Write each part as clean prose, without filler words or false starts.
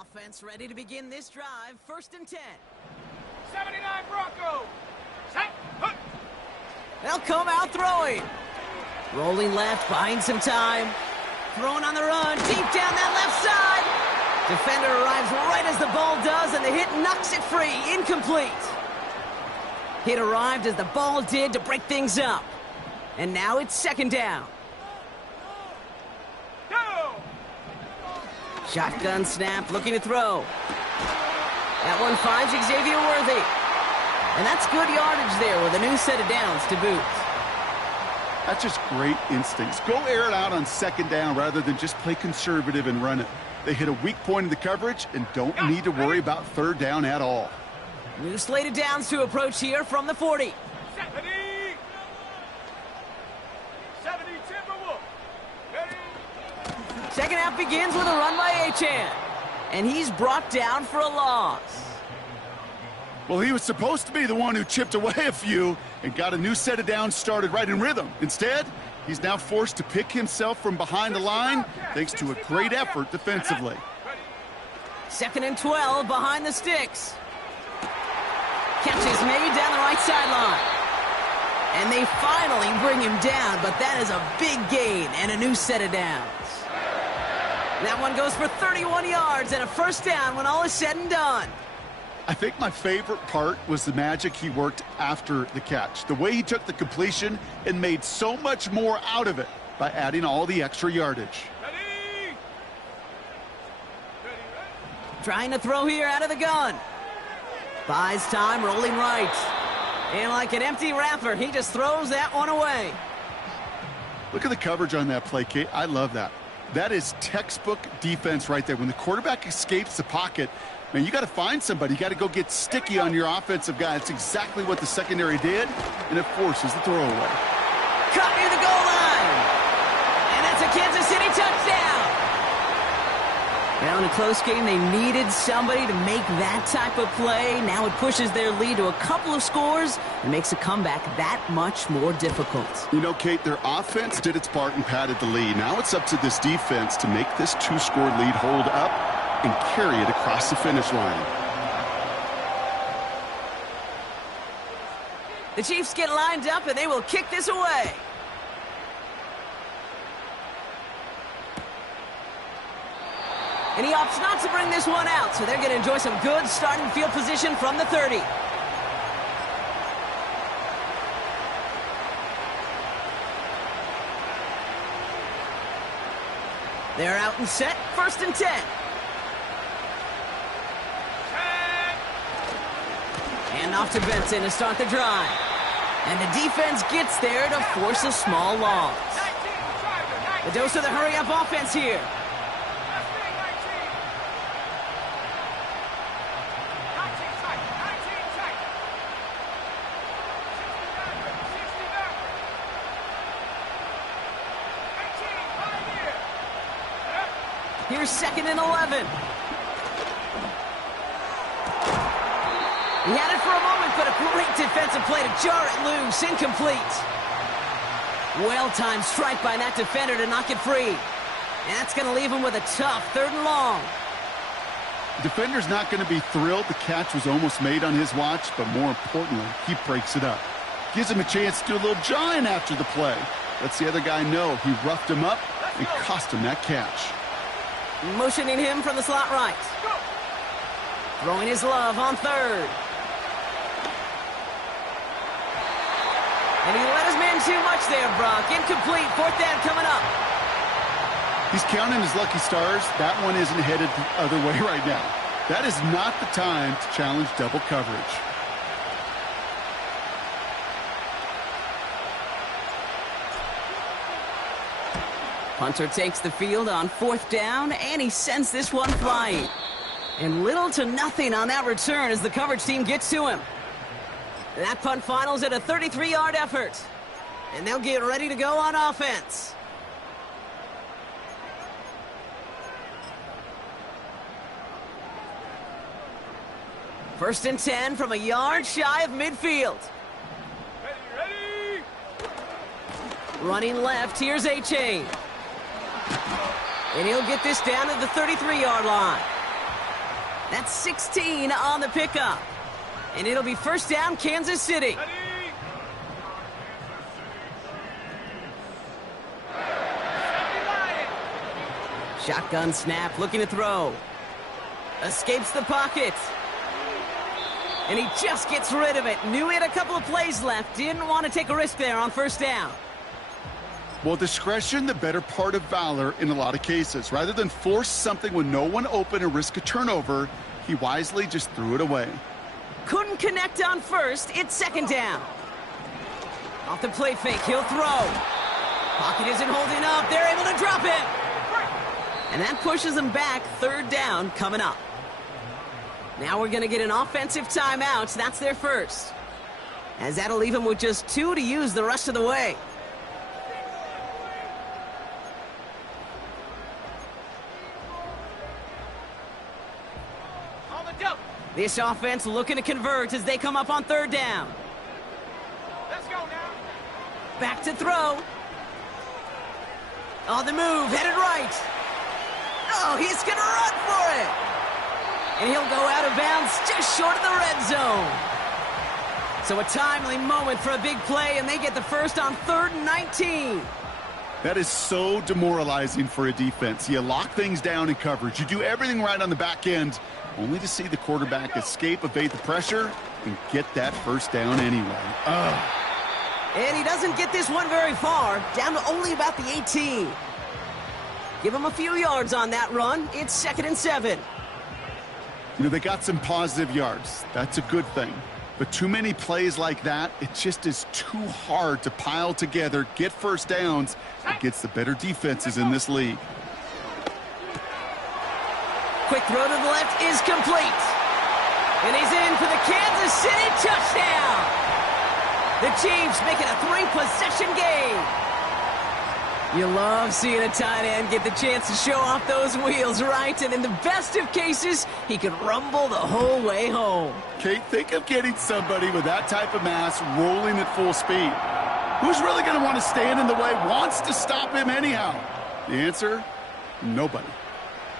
Offense ready to begin this drive. 1st and 10. 79 Broncos. Set. Hook. They'll come out throwing. Rolling left, buying some time. Throwing on the run, deep down that left side. Defender arrives right as the ball does, and the hit knocks it free. Incomplete. Hit arrived as the ball did to break things up. And now it's 2nd down. Go. Shotgun snap, looking to throw. That one finds Xavier Worthy. And that's good yardage there with a new set of downs to boot. That's just great instincts. Go air it out on 2nd down rather than just play conservative and run it. They hit a weak point in the coverage and don't need to worry about 3rd down at all. New slate of downs to approach here from the 40. 70. 70 Timberwolves. Ready. Second half begins with a run by Achane. And he's brought down for a loss. Well, he was supposed to be the one who chipped away a few and got a new set of downs started right in rhythm. Instead, he's now forced to pick himself from behind the line thanks to a great effort defensively. 2nd and 12 behind the sticks. Catch is made down the right sideline. And they finally bring him down, but that is a big gain and a new set of downs. That one goes for 31 yards and a 1st down when all is said and done. I think my favorite part was the magic he worked after the catch. The way he took the completion and made so much more out of it by adding all the extra yardage. Ready. Trying to throw here out of the gun. Buys time, rolling right. And like an empty wrapper, he just throws that one away. Look at the coverage on that play, Kate. I love that. That is textbook defense right there. When the quarterback escapes the pocket, man, you got to find somebody. You got to go get sticky on your offensive guy. That's exactly what the secondary did, and it forces the throwaway. Caught near the goal line. And that's a Kansas City touchdown. Now in a close game, they needed somebody to make that type of play. Now it pushes their lead to a couple of scores and makes a comeback that much more difficult. You know, Kate, their offense did its part and padded the lead. Now it's up to this defense to make this 2-score lead hold up and carry it across the finish line. The Chiefs get lined up and they will kick this away. And he opts not to bring this one out, so they're going to enjoy some good starting field position from the 30. They're out and set, 1st and 10. And off to Benson to start the drive. And the defense gets there to force a small loss. The dose of the hurry-up offense here. Here's 2nd and 11. He had it for a moment, but a great defensive play to jar it loose. Incomplete. Well-timed strike by that defender to knock it free. And that's going to leave him with a tough 3rd and long. The defender's not going to be thrilled the catch was almost made on his watch, but more importantly, he breaks it up. Gives him a chance to do a little jawing after the play. Lets the other guy know he roughed him up and cost him that catch. Motioning him from the slot right. Throwing his love on 3rd. And he let his man too much there, Brock. Incomplete. 4th down coming up. He's counting his lucky stars. That one isn't headed the other way right now. That is not the time to challenge double coverage. Punter takes the field on 4th down, and he sends this one flying. And little to nothing on that return as the coverage team gets to him. That punt finals at a 33-yard effort. And they'll get ready to go on offense. First and 10 from a yard shy of midfield. Ready. Running left, here's Achane. And he'll get this down to the 33-yard line. That's 16 on the pickup. And it'll be first down, Kansas City. Ready? Shotgun snap, looking to throw. Escapes the pocket. And he just gets rid of it. Knew he had a couple of plays left. Didn't want to take a risk there on first down. Well, discretion, the better part of valor in a lot of cases. Rather than force something with no one open and risk a turnover, he wisely just threw it away. Couldn't connect on first. It's second down. Off the play fake, he'll throw. Pocket isn't holding up. They're able to drop it. And that pushes them back. Third down coming up. Now we're going to get an offensive timeout. That's their first. As that'll leave them with just 2 to use the rest of the way. On the double. This offense looking to convert as they come up on third down. Let's go now. Back to throw. On the move, headed right. Oh, he's going to run for it. And he'll go out of bounds just short of the red zone. So a timely moment for a big play, and they get the first on 3rd and 19. That is so demoralizing for a defense. You lock things down in coverage. You do everything right on the back end, only to see the quarterback escape, evade the pressure, and get that first down anyway. Ugh. And he doesn't get this one very far, down to only about the 18. Give him a few yards on that run. It's 2nd and 7. You know, they got some positive yards. That's a good thing. But too many plays like that, it just is too hard to pile together, get first downs against the better defenses in this league. Quick throw to the left is complete. And he's in for the Kansas City touchdown. The Chiefs make it a 3-possession game. You love seeing a tight end get the chance to show off those wheels, right? And in the best of cases, he could rumble the whole way home. Kate, think of getting somebody with that type of mass rolling at full speed. Who's really going to want to stand in the way, wants to stop him anyhow? The answer, nobody.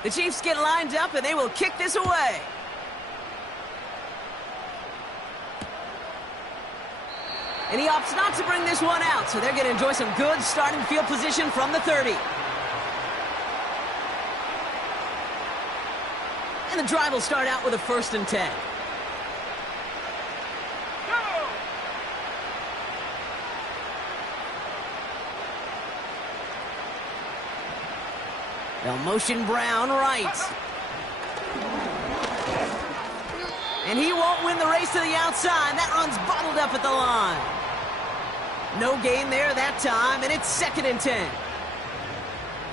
The Chiefs get lined up, and they will kick this away. And he opts not to bring this one out, so they're going to enjoy some good starting field position from the 30. And the drive will start out with a 1st and 10. Go! They'll motion Brown right. And he won't win the race to the outside. That run's bottled up at the line. No gain there that time, and it's 2nd and 10.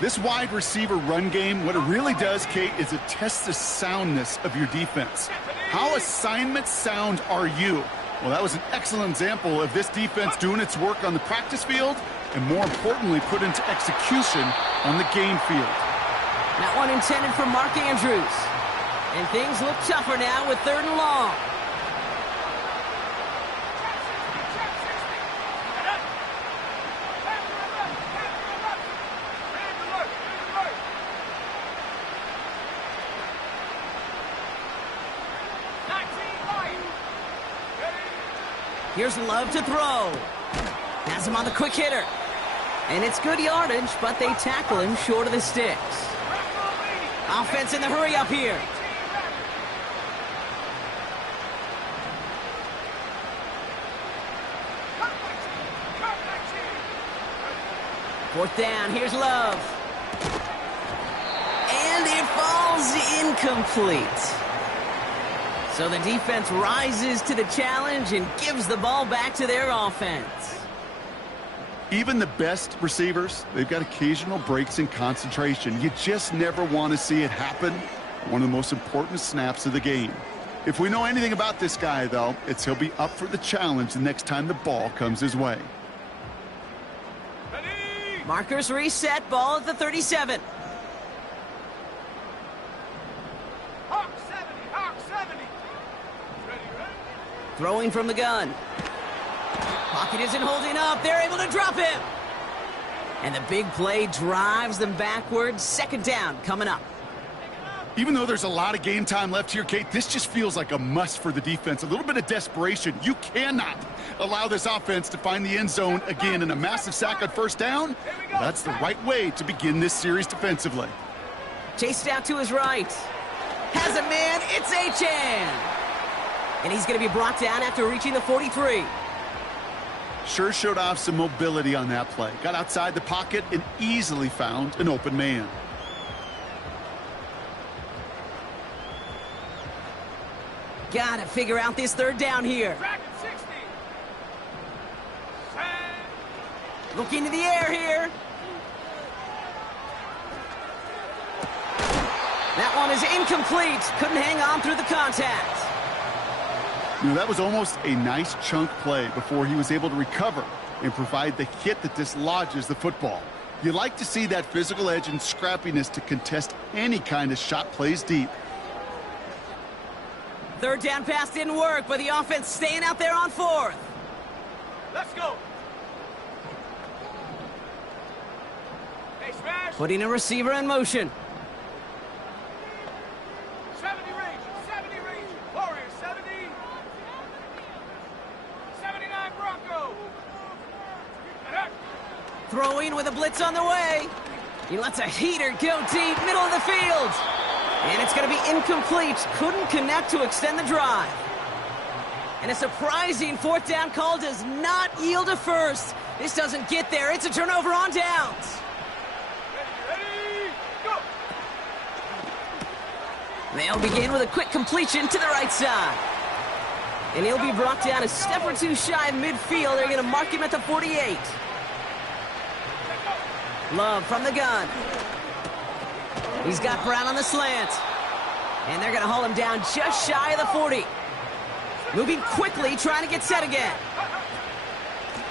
This wide receiver run game, what it really does, Kate, is it tests the soundness of your defense. How assignment sound are you? Well, that was an excellent example of this defense doing its work on the practice field and, more importantly, put into execution on the game field. That one intended for Mark Andrews. And things look tougher now with 3rd and long. Here's Love to throw. Has him on the quick hitter. And it's good yardage, but they tackle him short of the sticks. Offense in the hurry up here. Fourth down, here's Love. And it falls incomplete. So the defense rises to the challenge and gives the ball back to their offense. Even the best receivers, they've got occasional breaks in concentration. You just never want to see it happen. One of the most important snaps of the game. If we know anything about this guy, though, it's he'll be up for the challenge the next time the ball comes his way. Markers reset, ball at the 37. Hawk 70, Hawk 70. Ready. Throwing from the gun. Pocket isn't holding up. They're able to drop him. And the big play drives them backwards. 2nd down coming up. Even though there's a lot of game time left here, Kate, this just feels like a must for the defense. A little bit of desperation. You cannot allow this offense to find the end zone again, in a massive sack on first down. That's the right way to begin this series defensively. Chased out to his right. Has a man. It's Achan. And he's going to be brought down after reaching the 43. Sure showed off some mobility on that play. Got outside the pocket and easily found an open man. Gotta figure out this third down here. Look into the air here. That one is incomplete. Couldn't hang on through the contact. You know, that was almost a nice chunk play before he was able to recover and provide the hit that dislodges the football. You like to see that physical edge and scrappiness to contest any kind of shot plays deep. Third down pass didn't work, but the offense staying out there on fourth. Let's go. Hey, smash. Putting a receiver in motion. 70 range. 70 range. Warriors, 70. 79 Bronco. Throwing with a blitz on the way. He lets a heater go deep, middle of the field. And it's going to be incomplete. Couldn't connect to extend the drive. And a surprising fourth down call does not yield a first. This doesn't get there. It's a turnover on downs. Ready, go. They'll begin with a quick completion to the right side. And he'll be brought down a step or two shy of midfield. They're going to mark him at the 48. Love from the gun. He's got Brown on the slant. And they're going to haul him down just shy of the 40. Moving quickly, trying to get set again.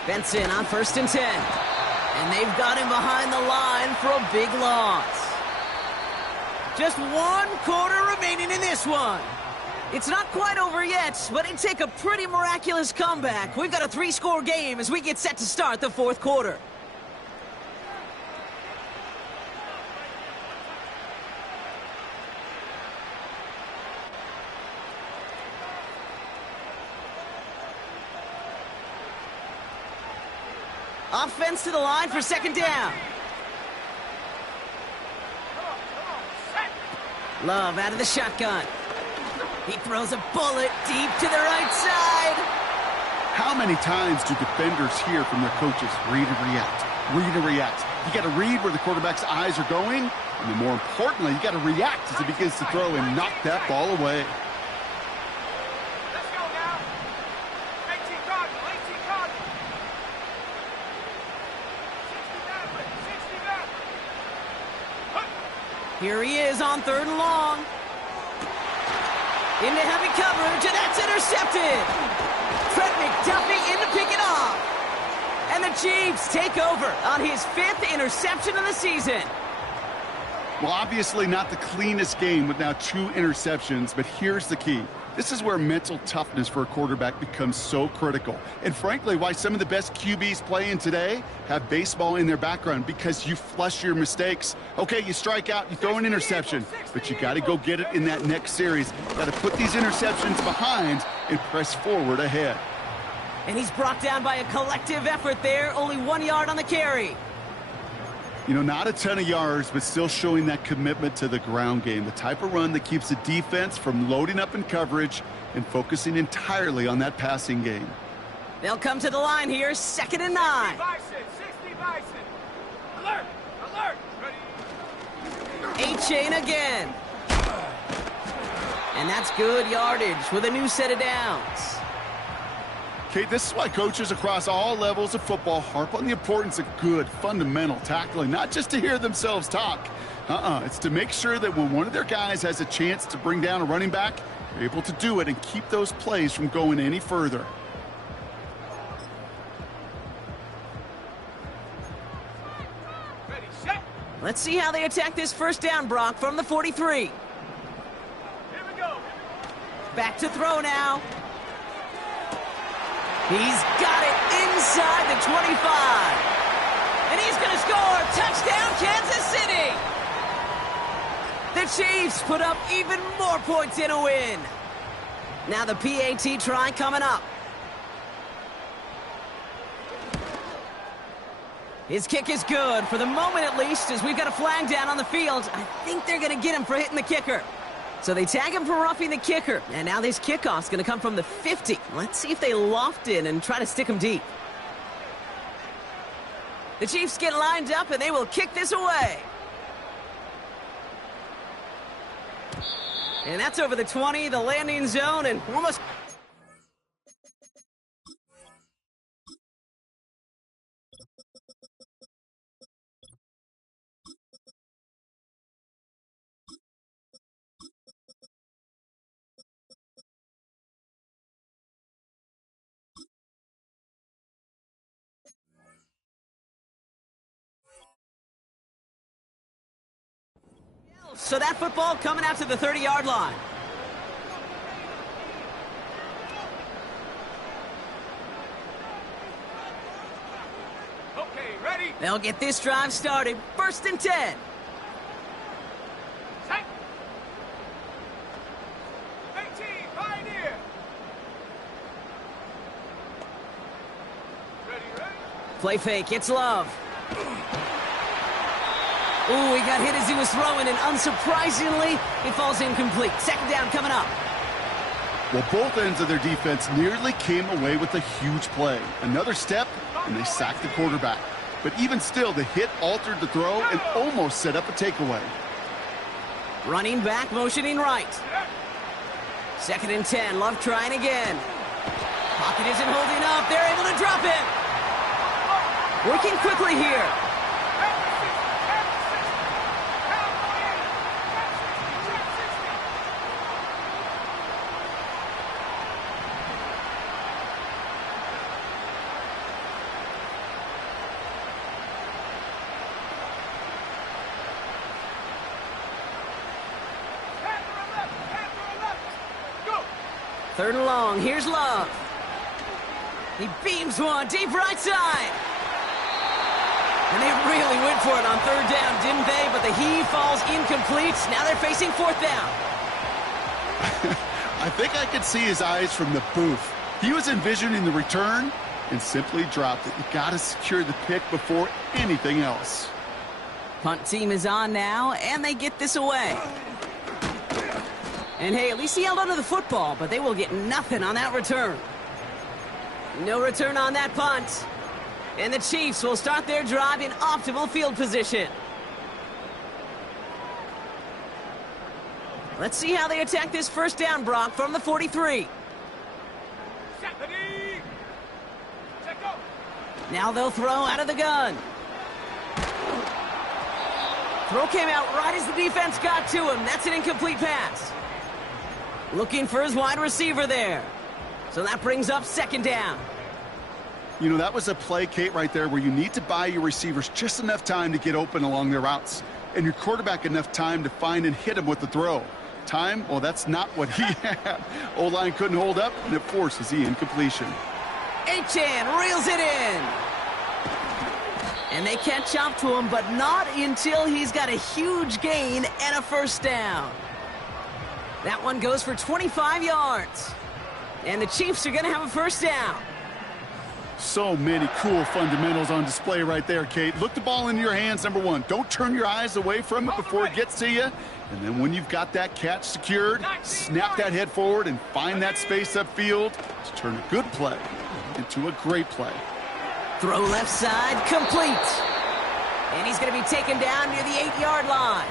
Benson on 1st and 10. And they've got him behind the line for a big loss. Just 1 quarter remaining in this one. It's not quite over yet, but it'd take a pretty miraculous comeback. We've got a 3-score game as we get set to start the 4th quarter. Offense to the line for 2nd down. Love out of the shotgun. He throws a bullet deep to the right side. How many times do defenders hear from their coaches, read and react, read and react? You got to read where the quarterback's eyes are going, and then more importantly, you got to react as he begins to throw and knock that ball away. Let's go now. 18 Cardinal, 18 Cardinal. 60 Here he is on 3rd and long. Into heavy coverage, and that's intercepted. Trent McDuffie in to pick it off. And the Chiefs take over on his 5th interception of the season. Well, obviously not the cleanest game with now 2 interceptions, but here's the key. This is where mental toughness for a quarterback becomes so critical. And frankly, why some of the best QBs playing today have baseball in their background, because you flush your mistakes. Okay, you strike out, you throw an interception, but you got to go get it in that next series. Got to put these interceptions behind and press forward ahead. And he's brought down by a collective effort there, only 1 yard on the carry. You know, not a ton of yards, but still showing that commitment to the ground game. The type of run that keeps the defense from loading up in coverage and focusing entirely on that passing game. They'll come to the line here, 2nd and 9. 60 Bison. Alert, alert. Ready. A-chain again. And that's good yardage with a new set of downs. Okay, this is why coaches across all levels of football harp on the importance of good, fundamental tackling, not just to hear themselves talk. It's to make sure that when one of their guys has a chance to bring down a running back, they're able to do it and keep those plays from going any further. Ready, set. Let's see how they attack this 1st down, Brock, from the 43. Here we go. Back to throw now. He's got it inside the 25. And he's going to score. Touchdown, Kansas City. The Chiefs put up even more points in a win. Now the PAT try coming up. His kick is good, for the moment at least, as we've got a flag down on the field. I think they're going to get him for hitting the kicker. So they tag him for roughing the kicker, and now this kickoff's going to come from the 50. Let's see if they loft in and try to stick him deep. The Chiefs get lined up, and they will kick this away. And that's over the 20, the landing zone, and almost... So that football coming out to the 30-yard line. Okay, ready? They'll get this drive started. 1st and 10. Set. 18, Pioneer. Ready? Play fake, it's Love. Ooh, he got hit as he was throwing, and unsurprisingly, it falls incomplete. 2nd down coming up. Well, both ends of their defense nearly came away with a huge play. Another step, and they sacked the quarterback. But even still, the hit altered the throw and almost set up a takeaway. Running back, motioning right. 2nd and 10, Love trying again. Pocket isn't holding up. They're able to drop it. Working quickly here. Third and long, here's Love. He beams one, deep right side. And they really went for it on 3rd down, didn't they? But the heave falls incomplete. Now they're facing 4th down. I think I could see his eyes from the booth. He was envisioning the return and simply dropped it. You got to secure the pick before anything else. Punt team is on now, and they get this away. And hey, at least he held onto the football, but they will get nothing on that return. No return on that punt. And the Chiefs will start their drive in optimal field position. Let's see how they attack this 1st down, Brock, from the 43. Now they'll throw out of the gun. Throw came out right as the defense got to him. That's an incomplete pass. Looking for his wide receiver there. So that brings up 2nd down. You know, that was a play, Kate, right there where you need to buy your receivers just enough time to get open along their routes. And your quarterback enough time to find and hit him with the throw. Time, well, that's not what he had. O-line couldn't hold up, and it forces the incompletion. Achane reels it in. And they catch up to him, but not until he's got a huge gain and a 1st down. That one goes for 25 yards. And the Chiefs are going to have a 1st down. So many cool fundamentals on display right there, Kate. Look the ball into your hands, number one. Don't turn your eyes away from it before it gets to you. And then when you've got that catch secured, snap that head forward and find that space upfield to turn a good play into a great play. Throw left side, complete. And he's going to be taken down near the 8-yard line.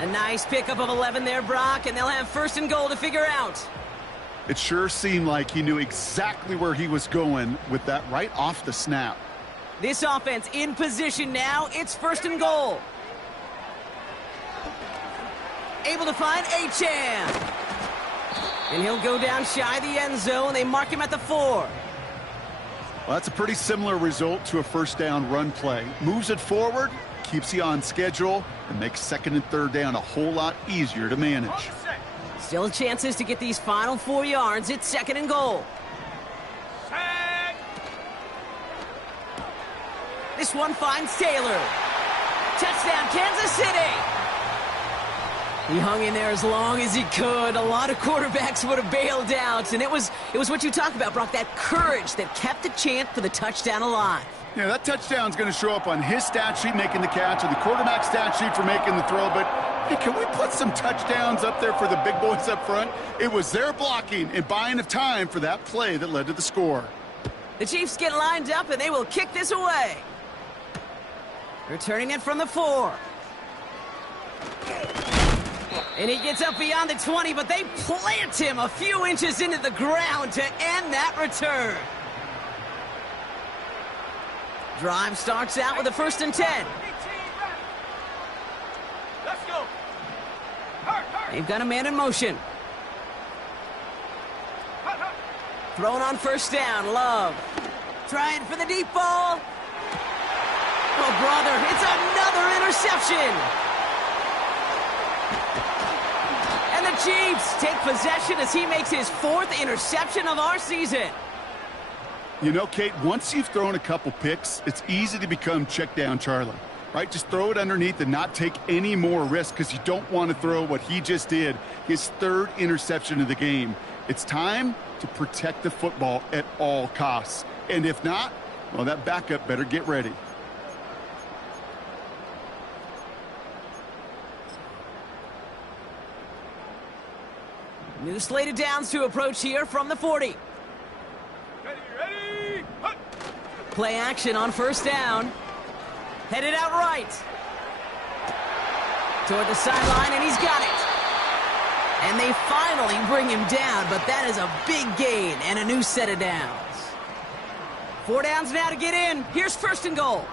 A nice pickup of 11 there, Brock, and they'll have 1st and goal to figure out. It sure seemed like he knew exactly where he was going with that right off the snap. This offense in position now. It's 1st and goal. Able to find Achane. And he'll go down shy of the end zone. They mark him at the 4. Well, that's a pretty similar result to a 1st down run play. Moves it forward, keeps you on schedule, and makes 2nd and 3rd down a whole lot easier to manage. Still chances to get these final 4 yards. It's 2nd and goal. This one finds Taylor. Touchdown, Kansas City. He hung in there as long as he could. A lot of quarterbacks would have bailed out. And it was what you talk about, Brock, that courage that kept the chant for the touchdown alive. Yeah, that touchdown's going to show up on his stat sheet making the catch or the quarterback stat sheet for making the throw. But hey, can we put some touchdowns up there for the big boys up front? It was their blocking and buying of time for that play that led to the score. The Chiefs get lined up, and they will kick this away. Returning it from the 4. And he gets up beyond the 20, but they plant him a few inches into the ground to end that return. Drive starts out with a 1st and 10. Let's go. They've got a man in motion. Thrown on 1st down, Love. Trying for the deep ball. Oh, brother, it's another interception. And the Chiefs take possession as he makes his 4th interception of our season. You know, Kate, once you've thrown a couple picks, it's easy to become check down Charlie, right? Just throw it underneath and not take any more risk because you don't want to throw what he just did, his 3rd interception of the game. It's time to protect the football at all costs. And if not, well, that backup better get ready. New slated downs to approach here from the 40. Ready. Hut. Play action on 1st down. Headed out right. Toward the sideline, and he's got it. And they finally bring him down, but that is a big gain and a new set of downs. 4 downs now to get in. Here's 1st and goal.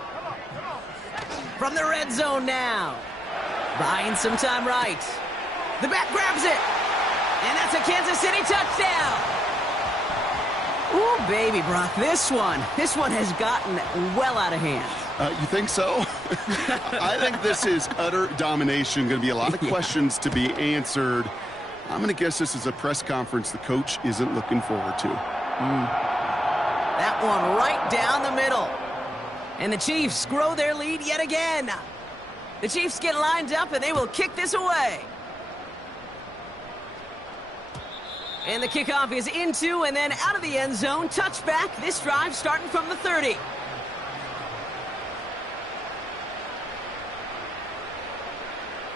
From the red zone now. Buying some time right. The back grabs it. And that's a Kansas City touchdown. Ooh, baby, Brock, this one has gotten well out of hand. You think so? I think this is utter domination. Going to be a lot of questions to be answered. I'm going to guess this is a press conference the coach isn't looking forward to. That one right down the middle. And the Chiefs grow their lead yet again. The Chiefs get lined up, and they will kick this away. And the kickoff is into and then out of the end zone. Touchback. This drive starting from the 30.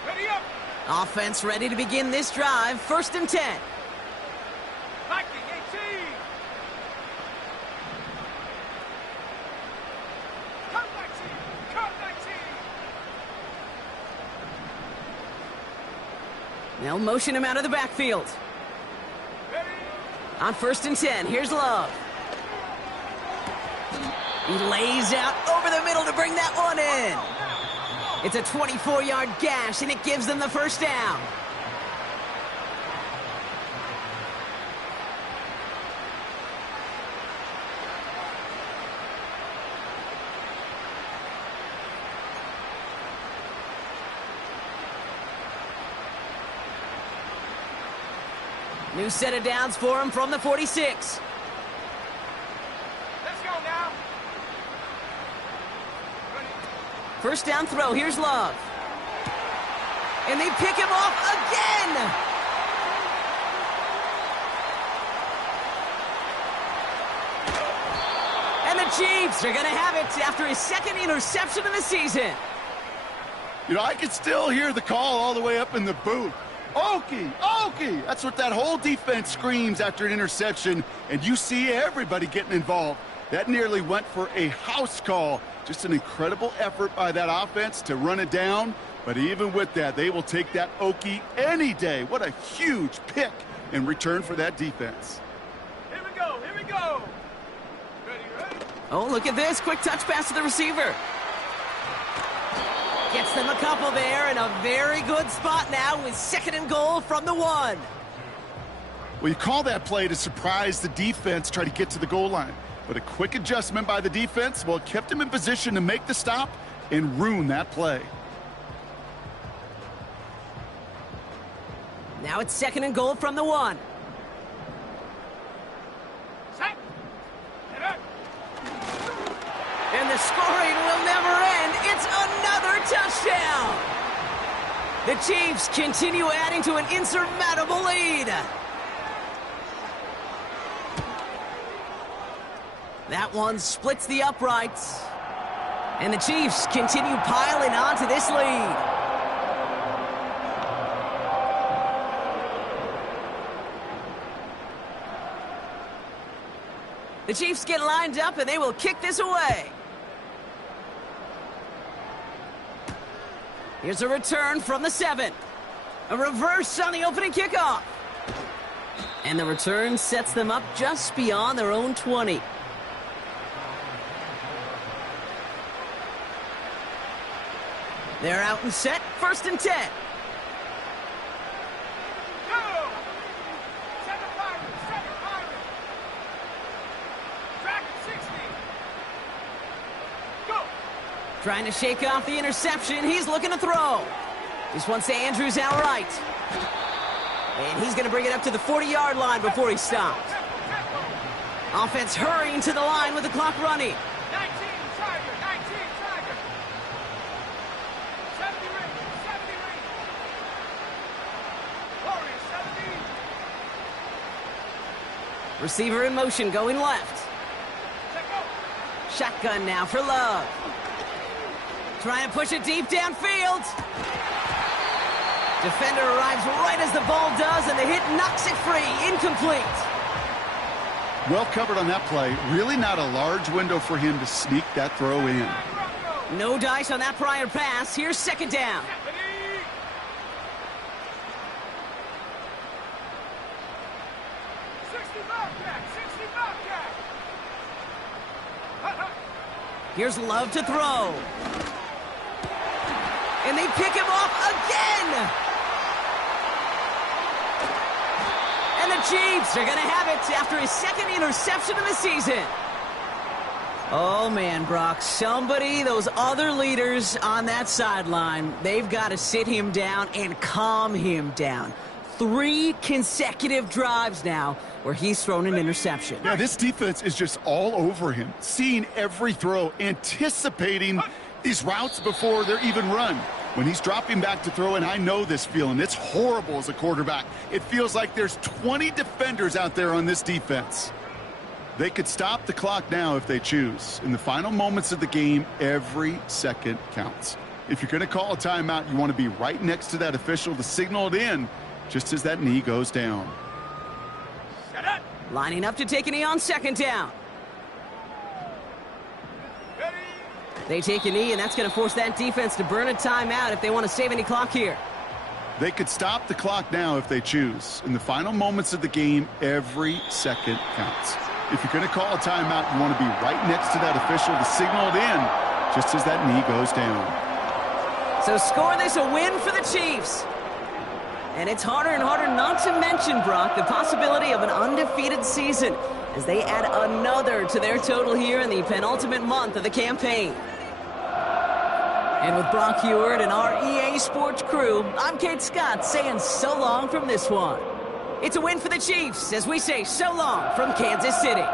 Ready up. Offense ready to begin this drive. 1st and 10. Viking 18. Cut 19. Cut 19. They'll motion him out of the backfield. Ready. On 1st and 10, here's Love. He lays out over the middle to bring that one in. It's a 24-yard gash, and it gives them the 1st down. New set of downs for him from the 46. Let's go now. Ready. 1st down throw, here's Love. And they pick him off again! And the Chiefs are going to have it after his 2nd interception of the season. You know, I can still hear the call all the way up in the booth. Okie, Okie! That's what that whole defense screams after an interception, and you see everybody getting involved. That nearly went for a house call. Just an incredible effort by that offense to run it down, but even with that, they will take that Okie any day. What a huge pick in return for that defense. Here we go. Here we go. Ready, ready. Oh, look at this. Quick touch pass to the receiver. Gets them a couple there in a very good spot now with 2nd and goal from the 1. Well, you call that play to surprise the defense, try to get to the goal line. But a quick adjustment by the defense, well, it kept him in position to make the stop and ruin that play. Now it's 2nd and goal from the 1. Set. Get up. And the scoring will never end. It's another touchdown. The Chiefs continue adding to an insurmountable lead. That one splits the uprights. And the Chiefs continue piling on to this lead. The Chiefs get lined up and they will kick this away. Here's a return from the 7. A reverse on the opening kickoff. And the return sets them up just beyond their own 20. They're out and set, 1st and 10. Go! Send the Pirates, send the Pirates. Track at 60. Go! Trying to shake off the interception. He's looking to throw. This one's to Andrews outright. And he's going to bring it up to the 40-yard line before he stops. Offense hurrying to the line with the clock running. 19 Tiger, 19 Tiger. 70 Rangers, 70 Rangers. Warriors, 70. Receiver in motion going left. Check out. Shotgun now for Love. Trying to push it deep downfield. Defender arrives right as the ball does, and the hit knocks it free. Incomplete. Well covered on that play. Really not a large window for him to sneak that throw in. No dice on that prior pass. Here's 2nd down. 60 Bobcat, 60 Bobcat. Here's Love to throw. And they pick him off again. And the Chiefs are going to have it after his 2nd interception of the season. Oh, man, Brock, those other leaders on that sideline, they've got to sit him down and calm him down. 3 consecutive drives now where he's thrown an interception. Yeah, this defense is just all over him, seeing every throw, anticipating these routes before they're even run. When he's dropping back to throw, and I know this feeling, it's horrible as a quarterback. It feels like there's 20 defenders out there on this defense. They could stop the clock now if they choose. In the final moments of the game, every second counts. If you're going to call a timeout, you want to be right next to that official to signal it in just as that knee goes down. Shut up. Lining up to take a knee on 2nd down. They take a knee, and that's going to force that defense to burn a timeout if they want to save any clock here. They could stop the clock now if they choose. In the final moments of the game, every second counts. If you're going to call a timeout, you want to be right next to that official to signal it in just as that knee goes down. So score this a win for the Chiefs. And it's harder and harder not to mention, Brock, the possibility of an undefeated season as they add another to their total here in the penultimate month of the campaign. And with Brock Heward and our EA Sports crew, I'm Kate Scott saying so long from this one. It's a win for the Chiefs as we say so long from Kansas City.